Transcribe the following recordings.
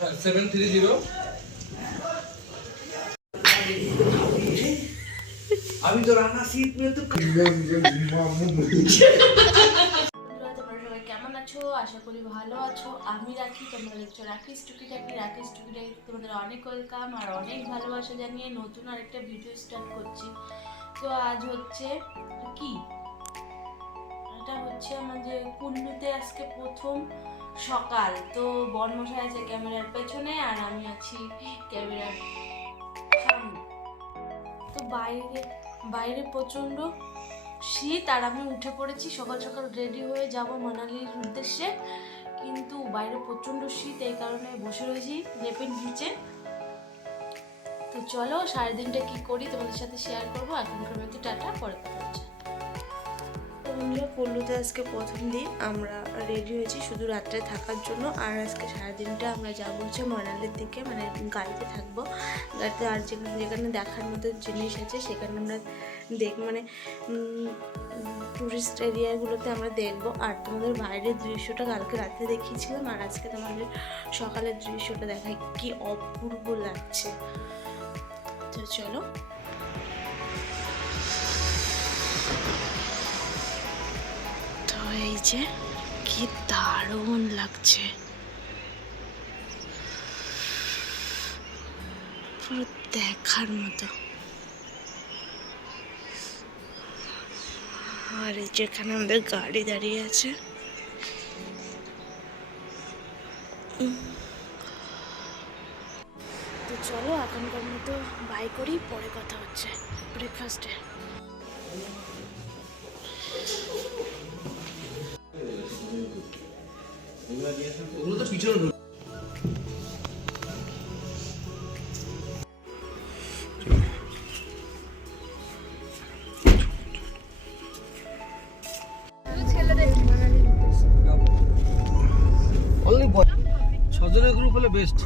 Seven three zero আমি তো রান্না আশা করি ভালো আছো। আমি রাখি, তোমরা দেখছ রাখিস রাকেশ টুকি টুকিটাকি তোমাদের অনেক ওয়েলকাম আর অনেক ভালোবাসা জানিয়ে নতুন আরেকটা ভিডিও স্টার্ট করছি। তো আজ হচ্ছে কি? এটা হচ্ছে আমাদের কুন্ডুতে আজকে প্রথম সকাল। তো বনমশাই আছে ক্যামেরার পেছনে আর আমি আছি ক্যামেরার সামনে। তো বাইরে বাইরে প্রচণ্ড শীত আর আমি উঠে পড়েছি। সকাল সকাল রেডি হয়ে যাব মানালির উদ্দেশ্যে। কিন্তু বাইরে প্রচণ্ড শীত, এই কারণে বসে রয়েছি লেপের নিচে। তো চলো, সারাদিনটা কি করি তোমাদের সাথে শেয়ার করব। এখনকার মতো টাটা, পরে কথা হচ্ছে। বন্ধুরা, পল্লুতে আজকে প্রথম দিন। আমরা রেডি হয়েছি শুধু রাত্রে থাকার জন্য। আর আজকে সারাদিনটা আমরা যাব হচ্ছে মনালির দিকে মানে গাড়িতে থাকব। গাড়িতে আর যেখানে যেখানে দেখার মতো জিনিস আছে, সেখানে আমরা দেখ মানে টুরিস্ট এরিয়াগুলোতে আমরা দেখব। আর তোমাদের বাইরের দৃশ্যটা কালকে রাতে দেখিয়েছিলাম। আর আজকে তোমাদের সকালের দৃশ্যটা দেখাই কি অপূর্ব লাগছে। তো চলো। তো কি দারুণ লাগছে। পুরো দেখার মতো। আর যেখানে আমাদের গাড়ি দাঁড়িয়ে আছে। তো চলো, এখনকার মতো বাই করি, পরে কথা হচ্ছে ব্রেকফাস্টে ছজনের গ্রুপ হলে বেস্ট।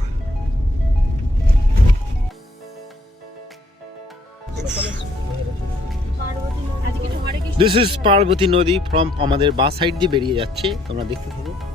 দিস ইজ পার্বতী নদী ফ্রম আমাদের বা সাইড দিয়ে বেরিয়ে যাচ্ছে। তোমরা দেখতে থাকো।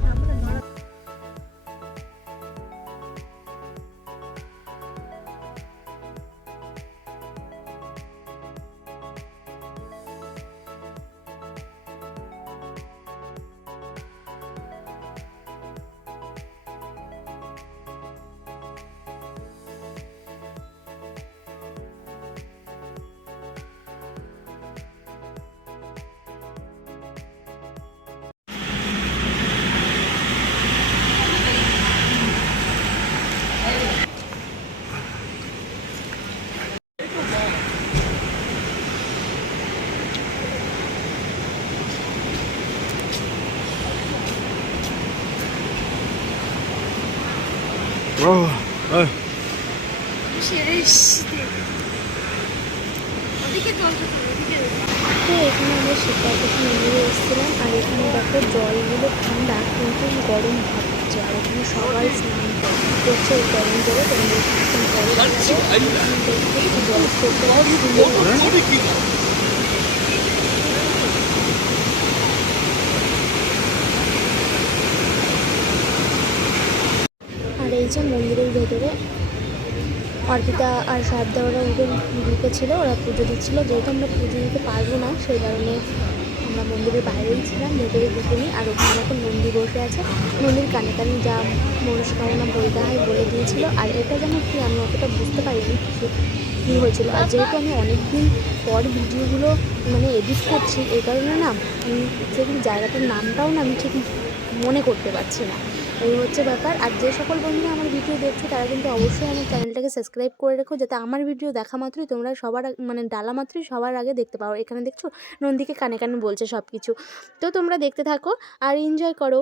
গয়া ও ও তো এখানে আমরা শীতকালকে মন্দিরে এসেছিলাম আর এখানে দেখো জলগুলো ঠান্ডা কিন্তু গরম ভাব হচ্ছে আর এখানে সবাই স্নান করছে এই গরম জলে তোমাদের দেখাবো। দেখতে জল কতটা যে মন্দিরের ভেতরে। অর্পিতা আর সারদা ওরা উঠে ঢুকেছিল ওরা পুজো দিচ্ছিল। যেহেতু আমরা পুজো দিতে পারব না, সেই কারণে আমরা মন্দিরের বাইরেই ছিলাম, ভেতরে ঢুকিনি। আর ওখানে এখন নন্দী বসে আছে। নন্দীর কানে কানে যা মনস্কামনা বলতে হয় বলে দিয়েছিল। আর এটা যেন কি, আমি অতটা বুঝতে পারিনি কি- হয়েছিল। আর যেহেতু আমি অনেক দিন পর ভিডিওগুলো মানে এডিট করছি, এই কারণে না সেদিন জায়গাটার নামটাও না আমি ঠিক মনে করতে পারছি না। এই হচ্ছে ব্যাপার। আর যে সকল বন্ধুরা আমার ভিডিও দেখছ, তারা কিন্তু অবশ্যই আমার চ্যানেলটাকে সাবস্ক্রাইব করে রেখো, যাতে আমার ভিডিও দেখা মাত্রই তোমরা সবার মানে ডালা মাত্রই সবার আগে দেখতে পাও। এখানে দেখছ, নন্দীকে কানে কানে বলছে সব কিছু তো তোমরা দেখতে থাকো আর এনজয় করো।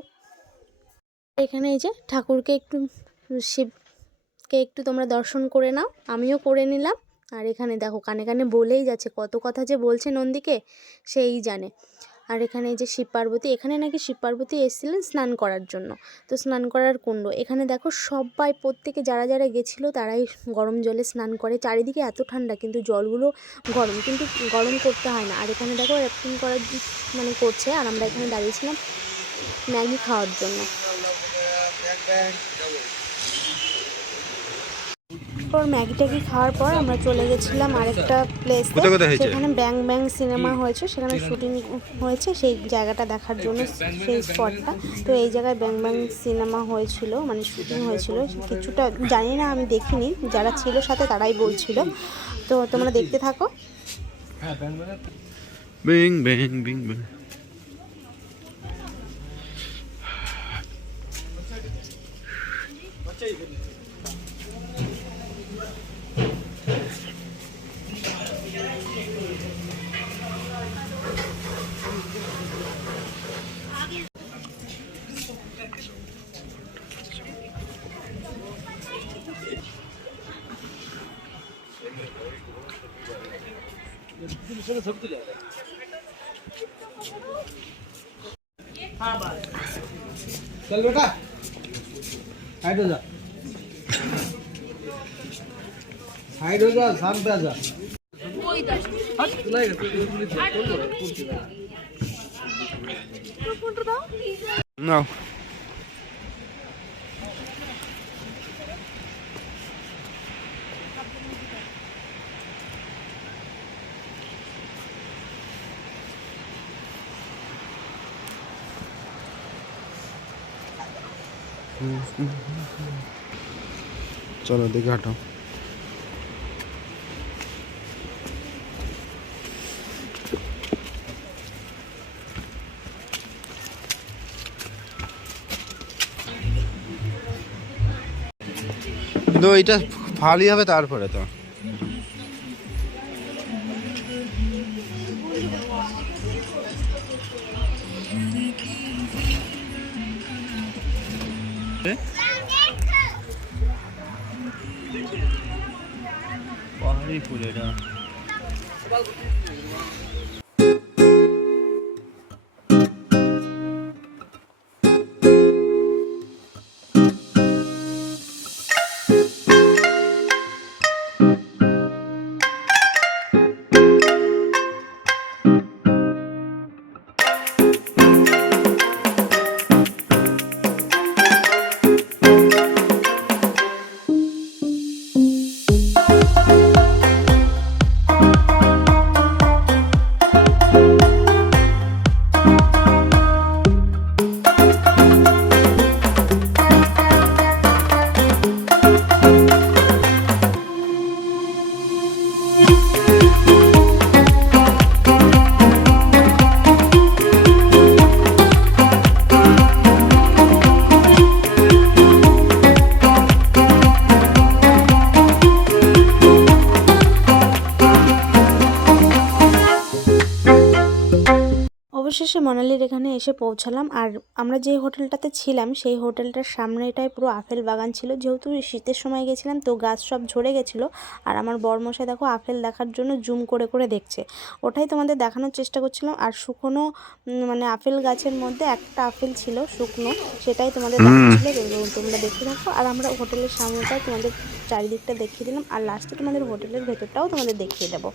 এখানে এই যে ঠাকুরকে একটু, শিবকে একটু তোমরা দর্শন করে নাও। আমিও করে নিলাম। আর এখানে দেখো, কানে কানে বলেই যাচ্ছে, কত কথা যে বলছে নন্দীকে, সেই জানে। আর এখানে যে শিব পার্বতী, এখানে নাকি শিব পার্বতী এসেছিলেন স্নান করার জন্য। তো স্নান করার কুণ্ড, এখানে দেখো সবাই, প্রত্যেকে যারা যারা গেছিল তারাই গরম জলে স্নান করে। চারিদিকে এত ঠান্ডা, কিন্তু জলগুলো গরম, কিন্তু গরম করতে হয় না। আর এখানে দেখো র্যাফটিং করার মানে করছে, আর আমরা এখানে দাঁড়িয়েছিলাম ম্যাগি খাওয়ার জন্য। পর ম্যাগি ট্যাগি খাওয়ার পর আমরা চলে গেছিলাম আরেকটা প্লেস? সেখানে ব্যাং ব্যাং সিনেমা হয়েছে সেখানে শুটিং হয়েছে সেই জায়গাটা দেখার জন্য সেই স্পটটা তো এই জায়গায় ব্যাং ব্যাং সিনেমা হয়েছিল মানে শুটিং হয়েছিল। কিছুটা জানি না আমি দেখিনি। যারা ছিল সাথে তারাই বলছিল। তো তোমরা দেখতে থাকো। বিং বিং বিং বিং चल চল বেটা। হাইট যা হাইট যা শান্ত যা No. চলো দেখে হাঁটো। তো এটা ফালি হবে তারপরে তো। ফুল অবশেষে মনালির এখানে এসে পৌঁছালাম। আর আমরা যে হোটেলটাতে ছিলাম সেই হোটেলটার সামনেটায় পুরো আপেল বাগান ছিল। যেহেতু শীতের সময় গেছিলাম তো গাছ সব ঝরে গেছিল। আর আমার বরমশাই দেখো আপেল দেখার জন্য জুম করে করে দেখছে। ওটাই তোমাদের দেখানোর চেষ্টা করছিলাম। আর শুকনো মানে আপেল গাছের মধ্যে একটা আপেল ছিল শুকনো সেটাই তোমাদের দেখাচ্ছিল। তোমরা দেখতে থাকো। আর আমরা হোটেলের সামনেটায় তোমাদের চারিদিকটা দেখিয়ে দিলাম। আর লাস্টে তোমাদের হোটেলের ভেতরটাও তোমাদের দেখিয়ে দেবো।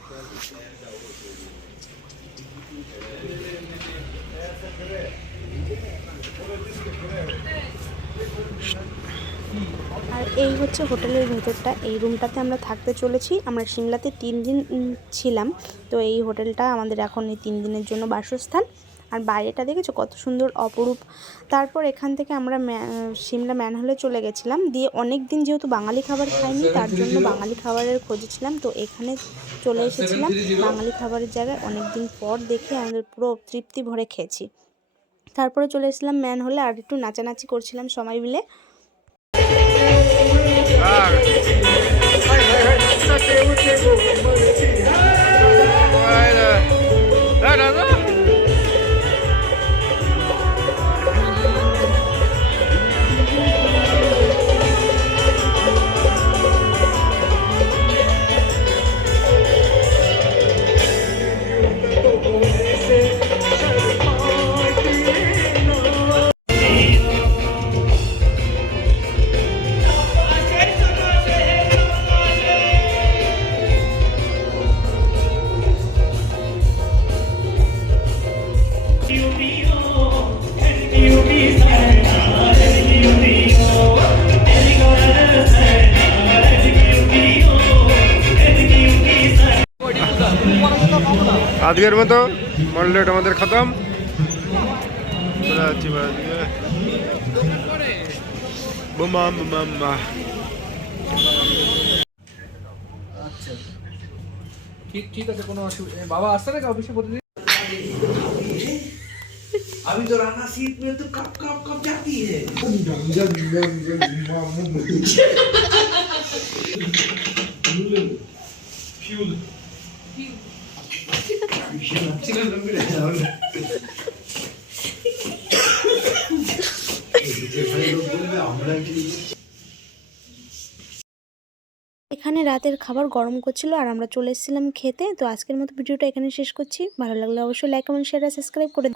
আর এই হচ্ছে হোটেলের ভেতরটা। এই রুমটাতে আমরা থাকতে চলেছি। আমরা সিমলাতে তিন দিন ছিলাম। তো এই হোটেলটা আমাদের এখন এই তিন দিনের জন্য বাসস্থান। আর বাইরেটা দেখেছ? কত সুন্দর, অপরূপ। তারপর এখান থেকে আমরা সিমলা ম্যানহলে চলে গেছিলাম। দিয়ে অনেক দিন যেহেতু বাঙালি খাবার খাইনি, তার জন্য বাঙালি খাবারের খোঁজে ছিলাম। তো এখানে চলে এসেছিলাম। বাঙালি খাবারের জায়গায় অনেক দিন পর দেখে আমাদের পুরো তৃপ্তি ভরে খেয়েছি। তারপরে চলে এসেছিলাম ম্যান হলে আর একটু নাচানাচি করছিলাম সবাই মিলে আজকের মতো মডলেট আমাদের খতম চলে যাচ্ছি বুমা। ঠিক ঠিক আছে, কোনো অসুবিধা। বাবা আসছে নাকি অফিসে अभी तो राना सीट में तो कब कब कब जाती है এখানে রাতের খাবার গরম করছিল আর আমরা চলে এসেছিলাম খেতে তো আজকের মতো ভিডিওটা এখানে শেষ করছি ভালো লাগলে অবশ্যই লাইক কমেন্ট শেয়ার আর সাবস্ক্রাইব করে